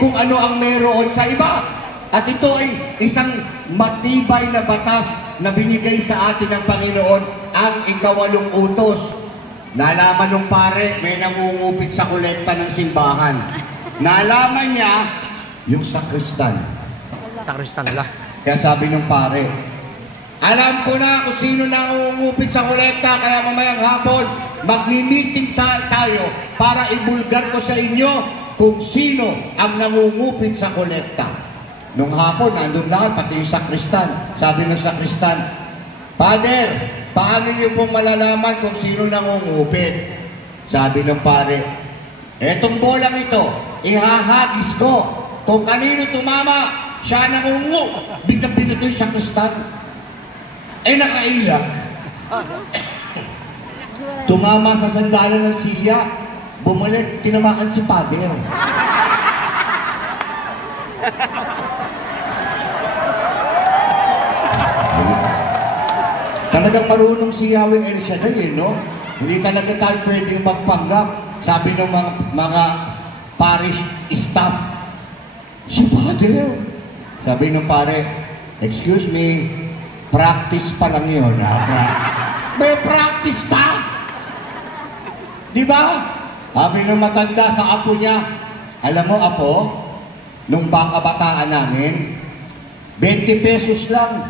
kung ano ang meron sa iba. At ito ay isang matibay na batas na binigay sa atin ng Panginoon, ang ikawalong utos. Nalaman nung pare, may nangungupit sa kolekta ng simbahan. Nalaman niya yung sakristan. Sakristan nila. Kaya sabi nung pare, alam ko na kung sino nangungupit sa kolekta, kaya mamayang hapon, magmi-meeting tayo para ibulgar ko sa inyo kung sino ang nangungupit sa kolekta. Nung hapon, nandun na pati yung sakristan. Sabi ng sakristan, Father, paano niyo pong malalaman kung sino nangungupit? Sabi ng pare, etong bolang ito, ihahagis ko. Kung kanino tumama, siya nangungu. Biglang pinuto yung sakristan. Nakaiyak. Tumama sa sandalan ng silya, bumalik, tinamaan si Father. Talagang marunong si Yahweh El Shaddai, no? Hindi talaga tayo pwedeng magpanggap. Sabi ng mga parish staff, si Father. Sabi ng pare, excuse me, practice pa lang yun. May practice pa? Di ba? Sabi ng matanda sa apo niya, alam mo apo, nung kabataan namin, 20 pesos lang.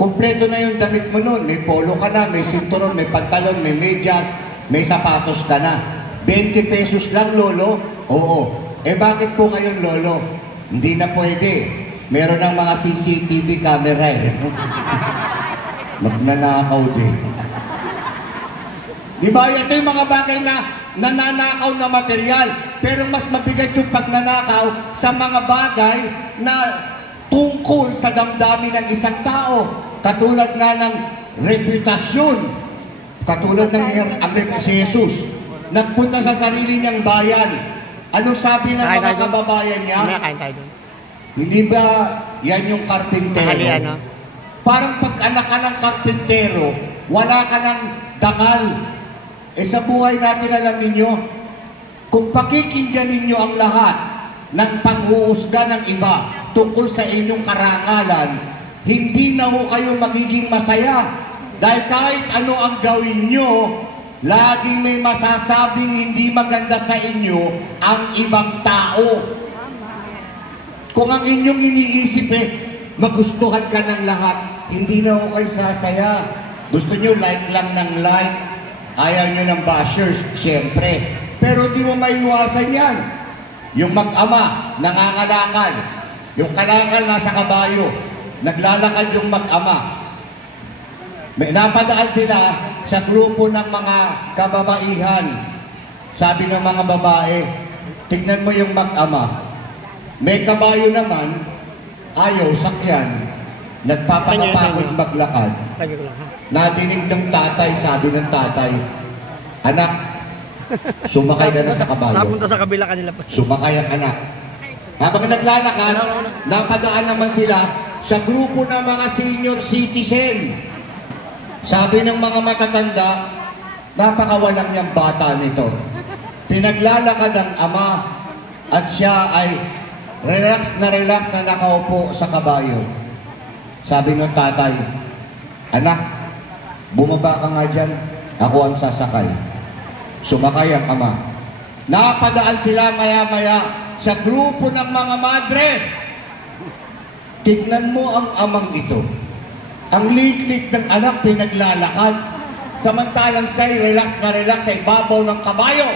Kompleto na yung damit mo nun. May polo ka na, may sinturon, may pantalon, may medyas, may sapatos ka na. 20 pesos lang, lolo? Oo. Bakit po ngayon, lolo? Hindi na pwede. Meron ng mga CCTV camera eh. Magnanakaw din. Diba? Ito yung mga bagay na nananakaw na material. Pero mas mabigat yung pagnanakaw sa mga bagay na tungkol sa damdamin ng isang tao. Katulad nga ng reputasyon. Katulad ng si Jesus. Nagpunta sa sarili niyang bayan. Anong sabi ng mga kababayan niya? Hindi ba yan yung karpintero? Parang pag anak ka ng karpintero, wala ka ng dangal. Sa buhay natin, alam ninyo, kung pakikinggan ninyo ang lahat ng panghuhusga ng iba tungkol sa inyong karangalan, hindi na ho kayo magiging masaya. Dahil kahit ano ang gawin nyo, laging may masasabing hindi maganda sa inyo ang ibang tao. Kung ang inyong iniisip magustuhan ka ng lahat, hindi na ho kayo sasaya. Gusto nyo like lang ng like, ayaw nyo ng bashers, siyempre. Pero di mo maiwasan yan. Yung mag-ama, nangangalakal. Yung kalakal nasa kabayo, naglalakad yung mag-ama. May napadaan sila sa grupo ng mga kababaihan. Sabi ng mga babae, tignan mo yung mag-ama. May kabayo naman, ayaw sakyan, nagpapakapagod maglakad. Nadinig ng tatay, sabi ng tatay, anak, sumakay ka na sa kabayo. Napunta sa kabila kanila pa. Sumakay ang anak. Habang naglalakad, napadaan naman sila sa grupo ng mga senior citizen. Sabi ng mga matatanda, napakawalang yung bata nito. Pinaglalakad ang ama at siya ay relax na nakaupo sa kabayo. Sabi ng tatay, anak, bumaba ka nga dyan, ako ang sasakay. Sumakay ang ama. Napadaan sila maya-maya sa grupo ng mga madre. Tignan mo ang amang ito. Ang liit-liit ng anak pinaglalakad. Samantalang siya'y relax sa ibabaw ng kabayo.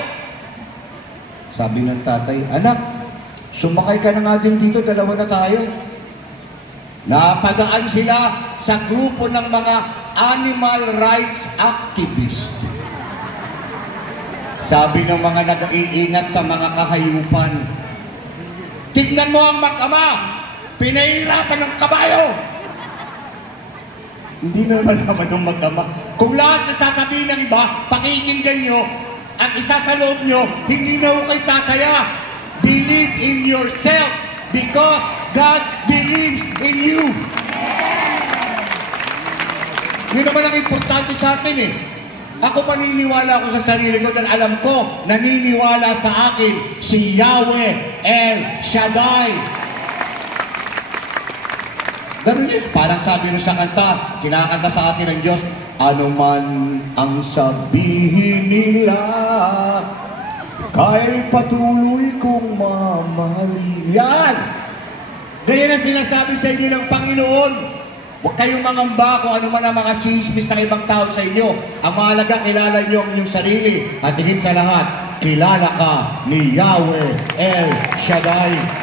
Sabi ng tatay, anak, sumakay ka na nga din dito, dalawa na tayo. Napadaan sila sa grupo ng mga animal rights activists. Sabi ng mga nag-iingat sa mga kahayupan, tignan mo ang mag-ama, pinahirapan ng kabayo. Hindi naman ng mag-ama. Kung lahat na sasabihin ng iba, pakikinggan nyo, at isa sa loob nyo, hindi na ho kayo sasaya. Believe in yourself because God believes in you. Yun naman ang importante sa atin Ako paniniwala ko sa sarili ko dahil alam ko, naniniwala sa akin si Yahweh El Shaddai. Ganun yun, parang sabi rin sa kanta, kinakanta sa atin ng Diyos, ano man ang sabihin nila, kahit patuloy kong mamahalin. Yan! Ganyan ang sinasabi sa inyo ng Panginoon. Huwag kayong mangamba kung ano man ang mga chismis ng ibang tao sa inyo. Ang mahalaga, kilala niyo ang inyong sarili. At higit sa lahat, kilala ka ni Yahweh El Shaddai.